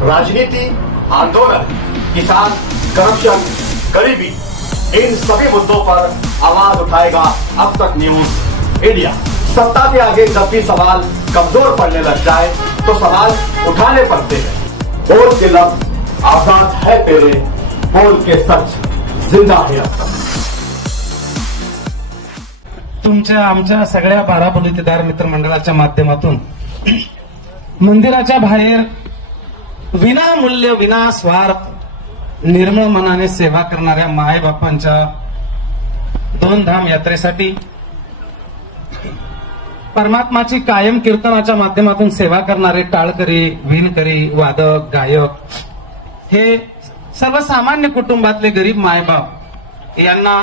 राजनीति, आंदोलन, किसान, करप्शन, गरीबी, इन सभी मुद्दों पर आवाज उठाएगा अब तक न्यूज इंडिया। सत्ता के आगे जब भी सवाल कमजोर पड़ने लग जाए तो सवाल उठाने पड़ते हैं। बोल के लफ्ज आजाद है तेरे, बोल के सच जिंदा है अब तक। तुमच्या आमच्या सगळ्या बाराबोलीतेदार मित्रमंडळाच्या माध्यमातून मंदिराच्या बाहेर विनामूल्य विनास्वार्थ निर्मळ मनाने सेवा करणाऱ्या मायबापांच्या 2 धाम यात्रेसाठी परमात्माची कायम कीर्तनाच्या माध्यमातून सेवा करणारे टाळकरी, विणकरी, वादक, गायक हे सर्वसामान्य कुटुंबातले गरीब मायबाप यांना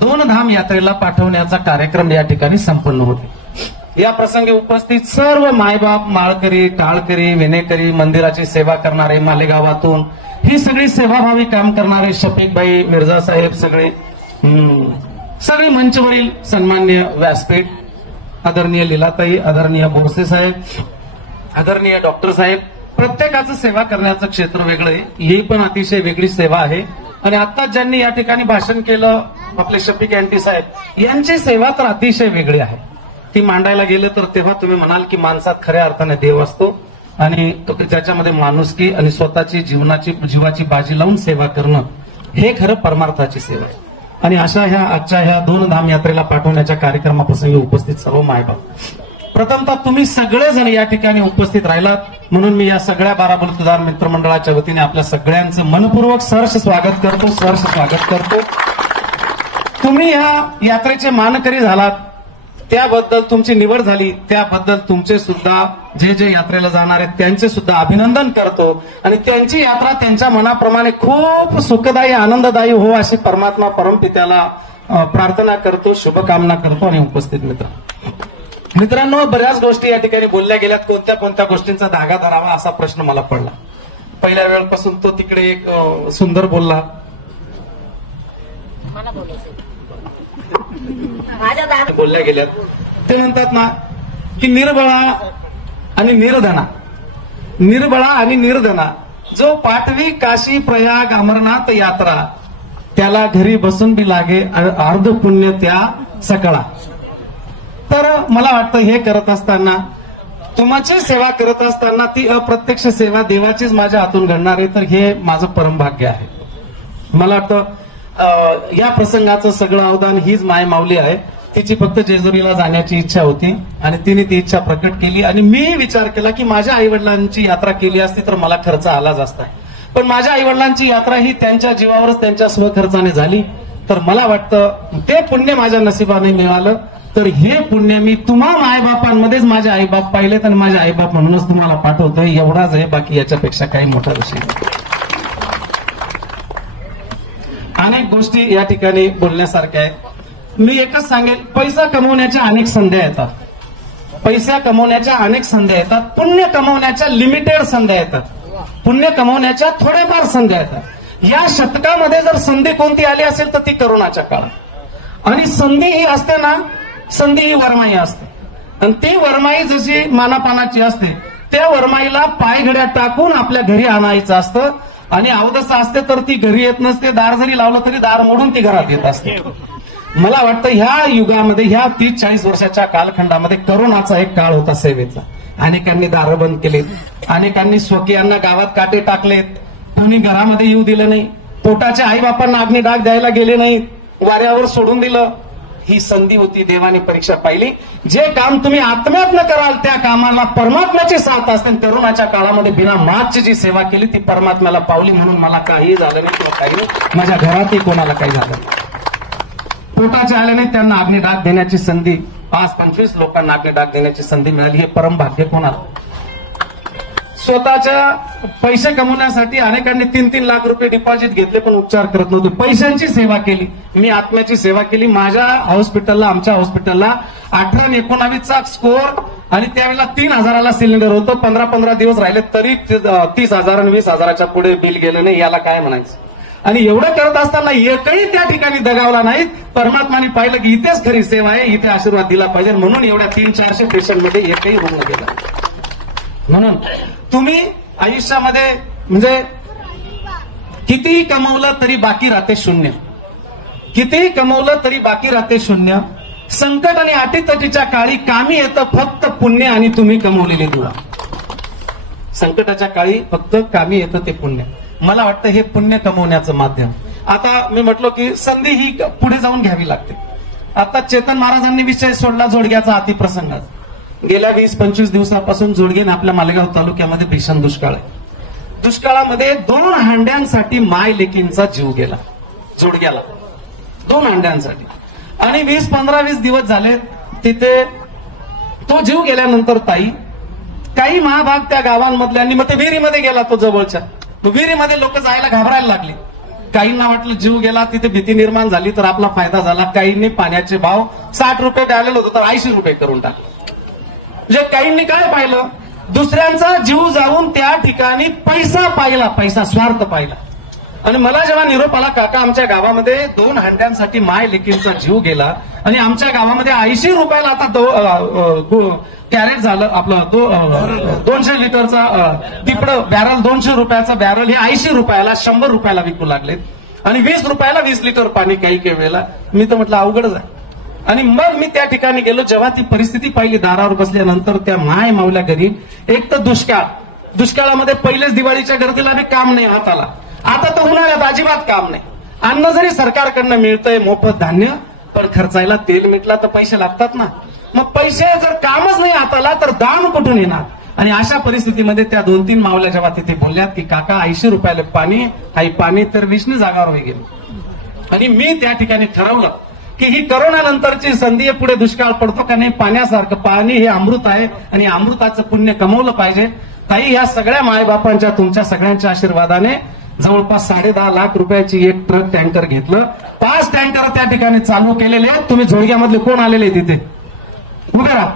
2 धाम यात्रेला पाठवण्याचा कार्यक्रम या ठिकाणी संपन्न होते। या प्रसंगी उपस्थित सर्व मायबाप, माळकरी, टाळकरी, विणेकरी, मंदिराची सेवा करणारे, मालेगावातून ही सगळी सेवाभावी काम करणारे शफीकभाई, मिर्झा साहेब, सगळे मंचवरील सन्मान्य व्यासपीठ, आदरणीय लीलाताई, आदरणीय बोरसे साहेब, आदरणीय डॉक्टर साहेब, प्रत्येकाचं सेवा करण्याचं क्षेत्र वेगळं आहे। ही पण अतिशय वेगळी सेवा आहे। आणि आता ज्यांनी या ठिकाणी भाषण केलं आपले शफीक अँटी साहेब, यांची सेवा तर अतिशय वेगळी आहे। ती मांडायला गेलं तर तेव्हा तुम्ही म्हणाल की माणसात खऱ्या अर्थाने देव असतो आणि ज्याच्यामध्ये माणुसकी आणि स्वतःची जीवाची बाजी लावून सेवा करणं हे खरं परमार्थाची सेवा आहे। आणि अशा आजच्या ह्या 2 धाम यात्रेला पाठवण्याच्या कार्यक्रमाप्रसंगी उपस्थित सर्व मायबाप, प्रथमतः तुम्ही सगळेजण या ठिकाणी उपस्थित राहिलात म्हणून मी या सगळ्या बाराबोलीतेदार मित्रमंडळाच्या वतीने आपल्या सगळ्यांचं मनपूर्वक सहर्ष स्वागत करतो। तुम्ही या यात्रेचे मानकरी झालात, त्याबद्दल तुमची निवड झाली, त्याबद्दल तुमचे सुद्धा जे यात्रेला जाणार आहेत त्यांचे सुद्धा अभिनंदन करतो आणि त्यांची यात्रा त्यांच्या मनाप्रमाणे खूप सुखदायी, आनंददायी हो अशी परमात्मा परमपित्याला प्रार्थना करतो, शुभकामना करतो। आणि उपस्थित मित्रांनो, बऱ्याच गोष्टी या ठिकाणी बोलल्या गेल्यात। कोणत्या गोष्टींचा धागा धरावा असा प्रश्न मला पडला। पहिल्या वेळेपासून तो तिकडे एक सुंदर बोलला, बोलल्या गेल्यात ते म्हणतात ना की निर्बळा आणि निर्धना जो पाठवी काशी प्रयाग अमरनाथ यात्रा, त्याला घरी बसून बी लागे अर्ध पुण्य त्या सकाळा। तर मला वाटतं हे करत असताना, तुमची सेवा करत असताना ती अप्रत्यक्ष सेवा देवाचीच माझ्या हातून घडणार आहे, तर हे माझं परमभाग्य आहे। मला वाटतं या प्रसंगाचं सगळं अवदान हीच माय माऊली आहे। तिची फक्त जेजुरीला जाण्याची इच्छा होती आणि तिने ती इच्छा प्रकट केली आणि मी विचार केला की माझ्या आईवडिलांची यात्रा केली असती तर मला खर्च आलाच असता, पण माझ्या आईवडिलांची यात्रा ही त्यांच्या जीवावरच त्यांच्या स्वखर्चाने झाली, तर मला वाटतं ते पुण्य माझ्या नशिबाने मिळालं। तर हे पुण्य मी तुम्हा मायबापांमध्येच माझे आईबाप पाहिलेत आणि माझे आईबाप म्हणूनच तुम्हाला पाठवतोय, एवढाच आहे, बाकी याच्यापेक्षा काही मोठा विषय नाही। अनेक गोष्टी या ठिकाणी बोलण्यासारख्या आहेत। मी एकच सांगेन, पैसा कमवण्याच्या अनेक संध्या येतात, पुण्य कमवण्याच्या लिमिटेड संध्या येतात, पुण्य कमवण्याच्या थोड्याफार संध्या येतात। या शतकामध्ये जर संधी कोणती आली असेल तर ती करोनाच्या काळात। आणि संधी ही असते ना, संधी ही वरमाई असते आणि ती वरमाई जशी मानापानाची असते, त्या वरमाईला पायघड्या टाकून आपल्या घरी आणायचं असतं आणि अवदसा असते तर ती घरी येत नसते, दार जरी लावलं तरी दार मोडून ती घरात येत असते। मला वाटतं ह्या युगामध्ये, ह्या 30-40 वर्षाच्या कालखंडामध्ये करोनाचा एक काळ होता सेवेचा। अनेकांनी दारं बंद केलीत, अनेकांनी स्वकीयांना गावात काटे टाकलेत, कोणी घरामध्ये येऊ दिलं नाही, पोटाच्या आईबापांना अग्निडाग द्यायला गेले नाहीत, वाऱ्यावर सोडून दिलं। ही संधी होती, देवाने परीक्षा पाहिली। जे काम तुम्ही आत्म्यातनं कराल त्या कामाला परमात्म्याची साथ असते। तरुणाच्या काळामध्ये बिना मास्कची जी सेवा केली ती परमात्म्याला पावली, म्हणून मला काही झालं नाही किंवा काही नाही, माझ्या घरातही कोणाला काही झालं नाही। पोटाचे आले नाही त्यांना अग्निडाग देण्याची संधी, 5-25 लोकांना अग्निडाग देण्याची संधी मिळाली, हे परम भाग्य कोणाला। स्वतःच्या पैसे कमवण्यासाठी अनेकांनी 3-3 लाख रुपये डिपॉझिट घेतले पण उपचार करत नव्हते, पैशांची सेवा केली। मी आत्म्याची सेवा केली। माझ्या हॉस्पिटलला, आमच्या हॉस्पिटलला 18 आणि 19चा स्कोर आणि त्यावेळेला 3,000ला सिलेंडर होतं। 15-15 दिवस राहिले तरी 30,000 आणि 20,000च्या पुढे बिल गेलं नाही, याला काय म्हणायचं। आणि एवढं करत असताना एकही त्या ठिकाणी दगावला नाही। परमात्माने पाहिलं की इथेच खरी सेवा आहे, इथे आशीर्वाद दिला पाहिजे, म्हणून एवढ्या 300-400 पेशंटमध्ये एकही रुग्ण गेला। म्हणून तुम्ही आयुष्यामध्ये म्हणजे कितीही कमवलं तरी बाकी राहते शून्य, कितीही कमवलं तरी बाकी राहते शून्य. संकट आणि अटीतटीच्या काळी कामी येतं फक्त पुण्य आणि तुम्ही कमवलेले दुवा. संकटाच्या काळी फक्त कामी येतं ते पुण्य. मला वाटतं हे पुण्य कमवण्याचं माध्यम. आता मी म्हटलो की संधी ही पुढे जाऊन घ्यावी लागते. आता चेतन महाराजांनी विषय सोडला जोडग्याचा अतिप्रसंगाचा. गेल्या 20-25 दिवसापासून जोडगेने आपल्या मालेगाव तालुक्यामध्ये भीषण दुष्काळ आहे. दुष्काळामध्ये 2 हांड्यांसाठी माय लेकींचा जीव गेला जोडग्याला, 2 हांड्यांसाठी. आणि 20-15-20 दिवस झाले तिथे तो जीव गेल्यानंतर ताई काही महाभाग त्या गावांमधल्यांनी मग ते विहिरीमध्ये गेला तो जवळच्या. विहिरीमध्ये लोक जायला घाबरायला लागले. काहींना वाटलं जीव गेला, तिथे भीती निर्माण झाली तर आपला फायदा झाला. काहींनी पाण्याचे भाव 60 रुपये द्यायला होतं तर 80 रुपये करून टाकले. म्हणजे काहींनी काय पाहिलं, दुसऱ्यांचा जीव जाऊन त्या ठिकाणी पैसा पाहिला, पैसा स्वार्थ पाहिला. आणि मला जेव्हा निरोप आला, काका आमच्या गावामध्ये 2 हांड्यांसाठी माय लेकींचा जीव गेला आणि आमच्या गावामध्ये 80 रुपयाला आता कॅरेट झालं आपलं 200 लिटरचा तिपडं बॅरल, 200 रुपयाचा बॅरल हे 80 रुपयाला 100 रुपयाला विकू लागलेत. आणि 20 रुपयाला 20 लिटर पाणी काही काही वेळेला. मी तर म्हटलं अवघडच आहे. आणि मग मी त्या ठिकाणी गेलो. जेव्हा ती परिस्थिती पाहिली दारावर बसल्यानंतर त्या माय मावल्या घरी एक तर दुष्काळामध्ये पहिलेच दिवाळीच्या गर्दीला बी काम नाही हाताला. आता तर उन्हाळ्यात अजिबात काम नाही. अन्न जरी सरकारकडनं मिळतंय मोफत धान्य, पण खर्चायला तेल मिटला तर पैसे लागतात ना. मग पैसे जर कामच नाही हाताला तर दाम कुठून येणार. आणि अशा परिस्थितीमध्ये त्या 2-3 मावल्या जेव्हा तिथे बोलल्यात की काका 80 रुपयाला पाणी, हाई पाणी तर विष्णू जागावर गेली. आणि मी त्या ठिकाणी ठरवलं की ही करोनानंतरची संधी पुढे दुष्काळ पडतो का नाही, पाण्यासारखं पाणी हे अमृत आहे आणि अमृताचं पुण्य कमवलं पाहिजे. ताई या सगळ्या मायबापांच्या तुमच्या सगळ्यांच्या आशीर्वादाने जवळपास 10.5 लाख रुपयाची एक ट्रक टँकर घेतलं. 5 टँकर त्या ठिकाणी चालू केलेले आहेत. तुम्ही जोडग्यामधले कोण आलेले तिथे उभे राहा.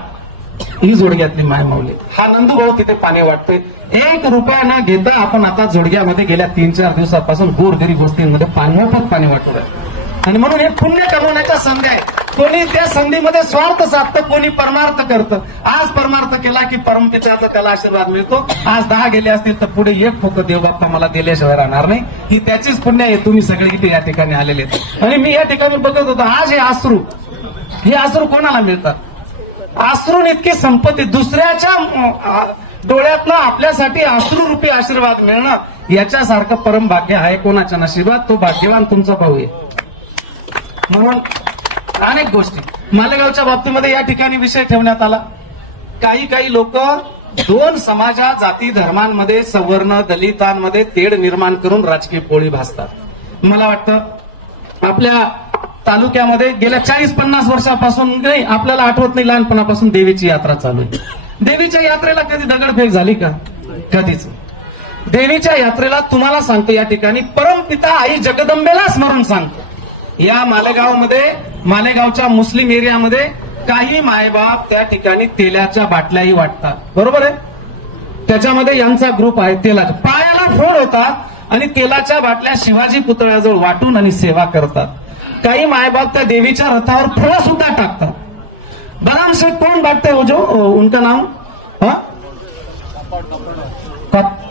ही जोडग्यातली माय माऊली, हा नंदूभाऊ तिथे पाणी वाटतोय. 1 रुपया न घेता आपण आता जोडग्यामध्ये गेल्या 3-4 दिवसापासून गोरगरीब गोष्टींमध्ये मोफत पाणी वाटत आहे. आणि म्हणून हे पुण्य कमवण्याच्या संधी आहे. कोणी त्या संधीमध्ये स्वार्थ साधतं, कोणी परमार्थ करतं. आज परमार्थ केला की परमपित्याचा त्याला आशीर्वाद मिळतो. आज 10 गेले असतील तर पुढे 1 फक्त देवबाप्पा मला दिल्याशिवाय राहणार नाही. ही त्याचीच पुण्य आहे. तुम्ही सगळे इथे या ठिकाणी आलेले. आणि मी या ठिकाणी बघत होतो आज हे अश्रू कोणाला मिळतात. अश्रून इतकी संपत्ती, दुसऱ्याच्या डोळ्यातनं आपल्यासाठी अश्रूरूपी आशीर्वाद मिळणं याच्यासारखं परम भाग्य आहे कोणाच्या नशिबात. तो भाग्यवान तुमचा भाऊ आहे. म्हणून अनेक गोष्टी मालेगावच्या बाबतीमध्ये या ठिकाणी विषय ठेवण्यात आला. काही लोक 2 समाजा जाती धर्मांमध्ये सवर्ण दलितांमध्ये तेढ निर्माण करून राजकीय पोळी भासतात. मला वाटतं आपल्या तालुक्यामध्ये गेल्या 40-50 वर्षापासून नाही, आपल्याला आठवत नाही, लहानपणापासून देवीची यात्रा चालू आहे. देवीच्या यात्रेला कधी दगडफेक झाली का? कधीच. देवीच्या यात्रेला तुम्हाला सांगतो या ठिकाणी परमपिता आई जगदंबेला स्मरून सांगतो. या मालेगावच्या मुस्लिम एरियामध्ये काही मायबाप त्या ठिकाणी तेलाच्या बाटल्याही वाटतात. बरोबर आहे. त्याच्यामध्ये यांचा ग्रुप आहे. तेलाच्या पायाला फोड होतात आणि तेलाच्या बाटल्या शिवाजी पुतळ्याजवळ वाटून आणि सेवा करतात. काही मायबाप त्या देवीच्या रथावर फळं सुद्धा टाकतात. बदाम शेख कोण बांटते हो जो उनका नाम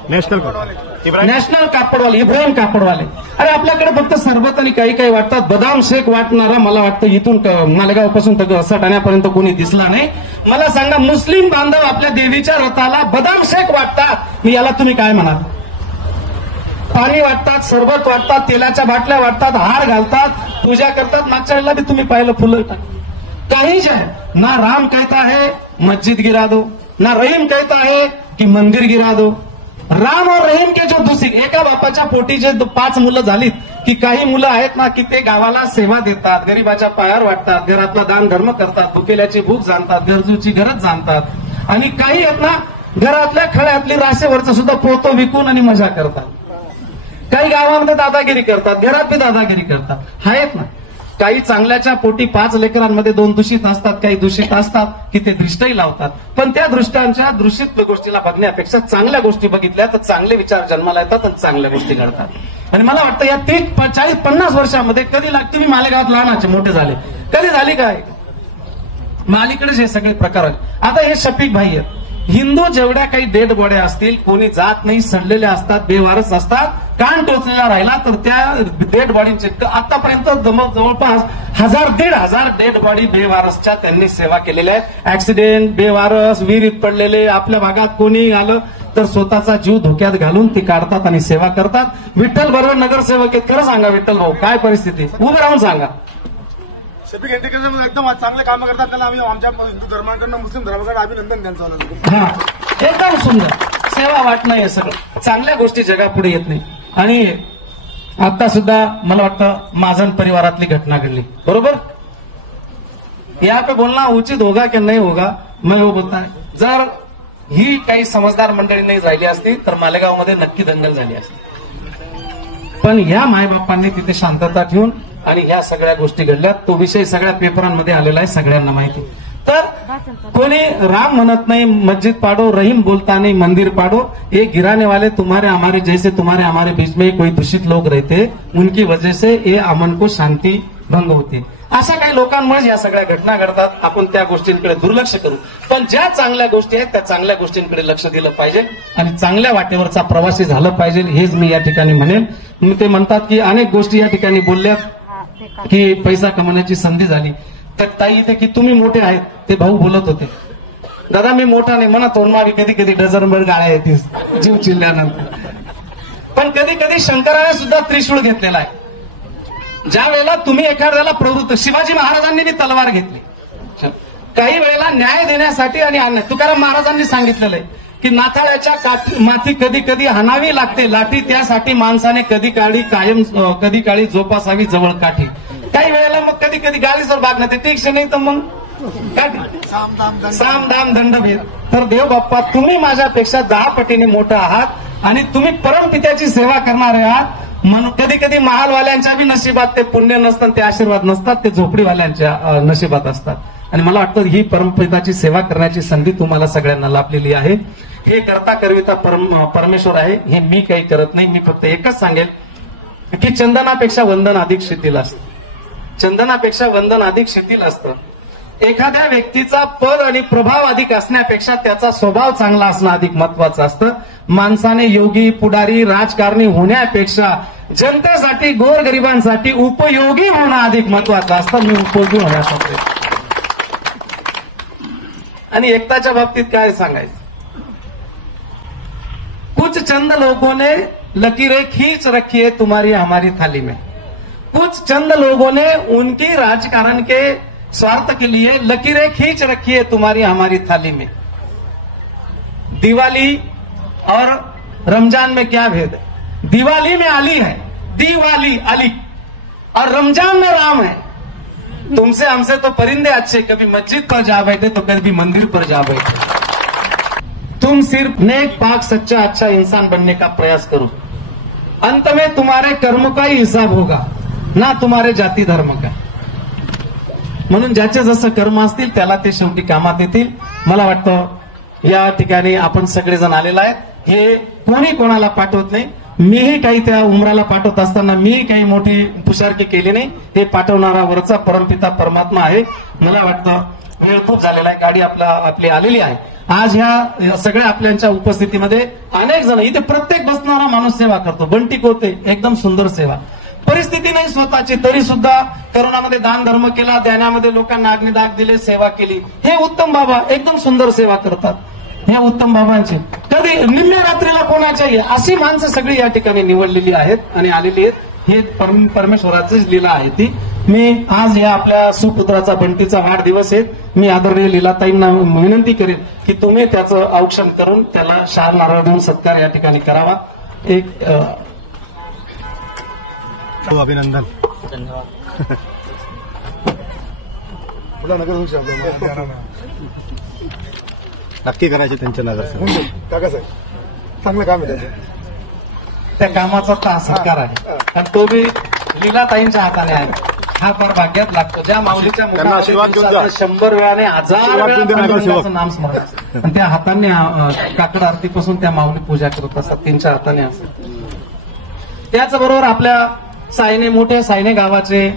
नॅशनल कापडवाले, इब्राहिम कापडवाले. अरे आपल्याकडे फक्त सरबत आणि काही वाटतात. बदाम शेक वाटणारा मला वाटतं इथून मालेगावपासून तर सटाण्यापर्यंत कोणी दिसला नाही. मला सांगा मुस्लिम बांधव आपल्या देवीच्या रथाला बदाम शेक वाटतात, याला तुम्ही काय म्हणाल? पाणी वाटतात, सरबत वाटतात, तेलाच्या बाटल्या वाटतात, हार घालतात, पूजा करतात. मागच्या वेळेला भी तुम्ही पाहिलं फुलं. काही जे ना राम कहता है मस्जिद गिरा दो, ना रहीम कहता है कि मंदिर गिरा दो. राम और रहीम के जो दूसरी एका बापाच्या पोटी जे 5 मुलं झालीत की काही मुलं आहेत ना की ते गावाला सेवा देतात, गरीबाच्या पायावर वाटतात, घरातला दान धर्म करतात, भुकेल्याची भूक जाणतात, गरजूची गरज जाणतात. आणि काही आहेत ना घरातल्या खळ्यातली राशेवरचं सुद्धा पोतं विकून आणि मजा करतात. काही गावामध्ये दादागिरी करतात, घरात बी दादागिरी करतात. आहेत ना काही चांगल्याच्या पोटी 5 लेकरांमध्ये 2 दूषित असतात, काही दूषित असतात की ते दृष्टही लावतात. पण त्या दृष्टांच्या दूषित गोष्टीला बघण्यापेक्षा चांगल्या गोष्टी बघितल्या तर चांगले विचार जन्माला येतात आणि चांगल्या गोष्टी घडतात. आणि मला वाटतं या 40-50 वर्षामध्ये कधी तुम्ही मालेगावात लहानाचे मोठे झाले, कधी झाली काय? मालिकडेच हे सगळे प्रकार आहेत. आता हे शफीक भाई आहेत, हिंदू जेवढ्या काही डेड बॉड्या असतील, कोणी जात नाही, सडलेल्या असतात, बेवारस असतात, कान टोचलेला राहिला तर त्या डेड बॉडींचे आतापर्यंत जवळपास 1000-1500 डेड बॉडी बेवारसच्या त्यांनी सेवा केलेल्या आहेत. ऍक्सिडेंट, बेवारस, विहिरीत पडलेले, आपल्या भागात कोणी आलं तर स्वतःचा जीव धोक्यात घालून ती काढतात आणि सेवा करतात. विठ्ठल बरोबर नगरसेवक आहेत. खरं सांगा विठ्ठल भाऊ, काय परिस्थिती, उभं राहून सांगा. शफिक इंडिकेशन एकदम चांगले काम करतात, त्यांना आम्ही आमच्या हिंदू धर्माकडनं मुस्लिम धर्माकडे अभिनंदन त्यांचं. हा, एकदम सुंदर सेवा वाटणं हे सगळं चांगल्या गोष्टी जगापुढे येत नाही. आणि आता सुद्धा मला वाटतं महाजन परिवारातली घटना घडली, बरोबर. यहाँ पे बोलना उचित होगा की नाही होगा, मैं वो बोलता है. जर ही काही समजदार मंडळी नाही झाली असती तर मालेगावमध्ये नक्की दंगल झाली असती. पण ह्या मायबापांनी तिथे शांतता ठेवून आणि ह्या सगळ्या गोष्टी घडल्या. तो विषय सगळ्या पेपरांमध्ये आलेला आहे, सगळ्यांना माहिती. तर कोणी राम म्हणत नाही, मस्जिद पाडो, रहीम बोलता नहीं, मंदिर पाडो. ये गिराने वाले तुम्हारे हमारे जैसे तुम्हारे हमारे बीच में कोई दूषित लोग रहते, उनकी वजह से ये अमन को शांती भंग होती. अशा काही लोकांमुळे या सगळ्या घटना घडतात. आपण त्या गोष्टींकडे दुर्लक्ष करू, पण ज्या चांगल्या गोष्टी आहेत त्या चांगल्या गोष्टींकडे लक्ष दिलं पाहिजे आणि चांगल्या वाटेवरचा प्रवासी झालं पाहिजे, हेच मी या ठिकाणी म्हणेन. ते म्हणतात की अनेक गोष्टी या ठिकाणी बोलल्यात की पैसा कमवण्याची संधी झाली. तर ताई इथे की तुम्ही मोठे आहेत, ते भाऊ बोलत होते, दादा मी मोठा नाही म्हणा, तोंडमागे कधी कधी डझनभर गाळ्या येतील जीव चिल्ल्यानंतर. पण कधी कधी शंकराने सुद्धा त्रिशूळ घेतलेला आहे. ज्या वेळेला तुम्ही एखाद्याला प्रवृत्त, शिवाजी महाराजांनी बी तलवार घेतली, काही वेळेला न्याय देण्यासाठी आणि अन्याय. तुकाराम महाराजांनी सांगितलेलं आहे की नाथाळ्याच्या माथी कधी कधी हाणावी लागते लाठी, त्यासाठी माणसाने कधी काळी जोपासावी जवळ काठी. काही वेळेला मग कधी कधी गालीसर भागण्यात येते, नाही तर मग साम दाम दंडभेद. तर देव बाप्पा तुम्ही माझ्यापेक्षा 10 पटीने मोठं आहात आणि तुम्ही परमपित्याची सेवा करणारे आहात. म्हणून कधी कधी महालवाल्यांच्या बी नशिबात ते पुण्य नसतात, ते आशीर्वाद नसतात, ते झोपडीवाल्यांच्या नशिबात असतात. आणि मला वाटतं ही परमपिताची सेवा करण्याची संधी तुम्हाला सगळ्यांना लाभलेली आहे. हे करता करविता परमेश्वर आहे, हे मी काही करत नाही. मी फक्त एकच सांगेल की चंदनापेक्षा वंदन अधिक शिथिल असतं, चंदनापेक्षा वंदन अधिक शिथिल असतं. एखाद्या व्यक्तीचा पद आणि प्रभाव अधिक असण्यापेक्षा त्याचा स्वभाव चांगला असणं अधिक महत्वाचं असतं. माणसाने योगी, पुढारी, राजकारणी होण्यापेक्षा जनतेसाठी, गोरगरिबांसाठी उपयोगी होणं अधिक महत्वाचं असतं. मी उपयोगी होण्यासाठी. आणि एकताच्या बाबतीत काय सांगायचं, कुछ चंद लोगों ने लकीरें खींच रखी है तुम्हारी हमारी थाली में. कुछ चंद लोगों ने उनकी राजकारण के स्वार्थ के लिए लकीरें खींच रखी है तुम्हारी हमारी थाली में. दिवाली और रमजान में क्या भेद है? दिवाली में अली है, दिवाली अली, और रमजान में राम है. तुमसे हमसे तो परिंदे अच्छे, कभी मस्जिद पर जा बैठे तो कभी मंदिर पर जा बैठे. तुम सिर्फ नेक पाक सच्चा अच्छा इंसान बनने का प्रयास करो. अंत में तुम्हारे कर्म का ही हिसाब होगा, ना तुम्हारे जाती धर्म का. म्हणून ज्याचे जसं कर्म असतील त्याला ते शेवटी कामात येतील. मला वाटतं या ठिकाणी आपण सगळेजण आलेला आहेत. हे कोणी कोणाला पाठवत नाही. मीही काही त्या उमराला पाठवत असताना मी काही मोठी पुशारकी केली नाही. हे पाठवणारा वरचा परमपिता परमात्मा आहे. मला वाटतं वेळ खूप झालेला आहे, गाडी आपली आलेली आहे. आज ह्या सगळ्या आपल्याच्या उपस्थितीमध्ये अनेक जण, इथे प्रत्येक बसणारा माणूस सेवा करतो. बंटी कोते एकदम सुंदर सेवा, परिस्थिती नाही स्वतःची तरी सुद्धा करोनामध्ये दान धर्म केला, ध्यानामध्ये लोकांना अग्निदान दिले, सेवा केली. हे उत्तम बाबा एकदम सुंदर सेवा करतात. ह्या उत्तम बाबांची कधी निम्म्या रात्रीला कोणाच्याही अशी माणसं सगळी या ठिकाणी निवडलेली आहेत आणि आलेली आहेत. हे परमेश्वराचीच लीला आहे ती. मी आज या आपल्या सुपुत्राचा बंटीचा वाढदिवस आहे. मी आदरणीय लीलाताईंना विनंती करेन की तुम्ही त्याचं औक्षण करून त्याला शाल नारळ देऊन सत्कार या ठिकाणी करावा. एक अभिनंदन. नक्की करायचे त्यांच्या नगर काका साहेब, चांगलं काम आहे त्याचं. त्या कामाचा तर सत्कार आहे आणि तो बी लीलाताईंच्या हाताने आहे. हा फार भाग्यात लागतो. ज्या माऊलीच्या मुखामध्ये 100 वेळाने 1000 वेळा नाम स्मरण असतं आणि त्या हाताने काकड आरतीपासून त्या माऊली पूजा करत असतात, त्यांच्या हाताने असतात. त्याचबरोबर आपल्या सायने, मोठ्या सायने गावाचे